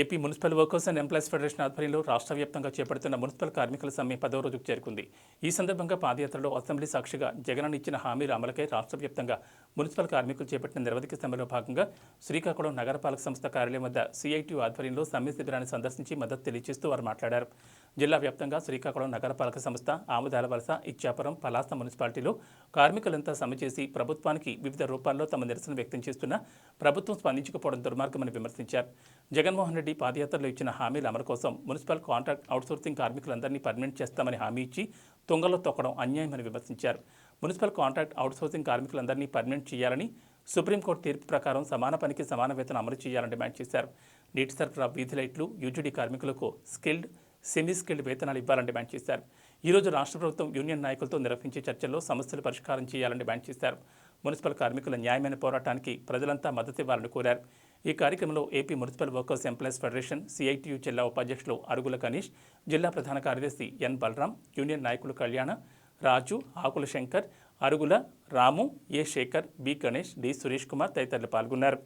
AP municipal workers and employees federation ఆధ్వర్యంలో రాష్ట్ర వ్యాప్తంగా చేపడుతున్న మున్సిపల్ కార్మికుల సమ్మె పదవ రోజుకు చేరుకుంది. ఈ సందర్భంగా పాదయాత్రలో అసెంబ్లీ సాక్షిగా జగన్ ఇచ్చిన హామీల అమలుకై రాష్ట్ర వ్యాప్తంగా మున్సిపల్ కార్మికులు చేపట్టిన నిరవధిక సమ్మెలో భాగంగా శ్రీకాకుళం నగరపాలక సంస్థ కార్యాలయం వద్ద సిఐటి ఆధ్వర్యంలో సమ్మె శిబిరాన్ని సందర్శించి మద్దతు తెలియజేస్తూ వారు మాట్లాడారు. జిల్లా వ్యాప్తంగా శ్రీకాకుళం నగరపాలక సంస్థ ఆముదాల వలస ఇచ్చాపురం పలాస మున్సిపాలిటీలో కార్మికులంతా సమ్మె చేసి ప్రభుత్వానికి వివిధ రూపాల్లో తమ నిరసన వ్యక్తం చేస్తున్నా ప్రభుత్వం స్పందించకపోవడం దుర్మార్గమని విమర్శించారు. జగన్మోహన్ రెడ్డి పాదయాత్రలో ఇచ్చిన హామీల అమలు కోసం మున్సిపల్ కాంట్రాక్ట్ అవుట్సోర్సింగ్ కార్మికులందరినీ పర్మనెంట్ చేస్తామని హామీ ఇచ్చి తుంగలో తొక్కడం అన్యాయమని విమర్శించారు. మున్సిపల్ కాంట్రాక్ట్ అవుట్సోర్సింగ్ కార్మికులందరినీ పర్మనెంట్ చేయాలని సుప్రీంకోర్టు తీర్పు ప్రకారం సమాన పనికి సమాన వేతనం అమలు చేయాలని డిమాండ్ చేశారు. నీటి సరఫరా వీధి లైట్లు యూజీడీ కార్మికులకు స్కిల్డ్ సెమీ స్కిల్డ్ వేతనాలు ఇవ్వాలని డిమాండ్ చేశారు. ఈ రోజు రాష్ట్ర ప్రభుత్వం యూనియన్ నాయకులతో నిర్వహించే చర్చల్లో సమస్యలు పరిష్కారం చేయాలని డిమాండ్ చేశారు. మున్సిపల్ కార్మికుల న్యాయమైన పోరాటానికి ప్రజలంతా మద్దతు ఇవ్వాలని కోరారు. ఈ కార్యక్రమంలో AP municipal workers employees federation CITU జిల్లా ఉపాధ్యక్షులు అరుగుల గణేష్ జిల్లా ప్రధాన కార్యదర్శి ఎన్ బలరాం యూనియన్ నాయకులు Kalyana Raju Akula Shankar Arugula Ramu A Shekhar B Ganesh D Suresh Kumar తదితరులు పాల్గొన్నారు.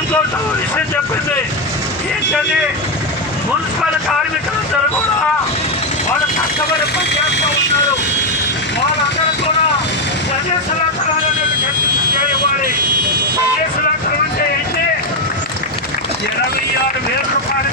సుప్రీంకోర్టు విషయం చెప్పింది. ఏంటంటే మున్సిపల్ కార్మికులందరూ కూడా వాళ్ళు కష్టపడి పనిచేస్తూ ఉన్నారు. వాళ్ళందరూ కూడా ప్రజేశలాకరాలు అనేది చర్చ చేయవాలి ప్రజేశలాకరం అంటే ఏంటి ఇరవై ఆరు వేల రూపాయలు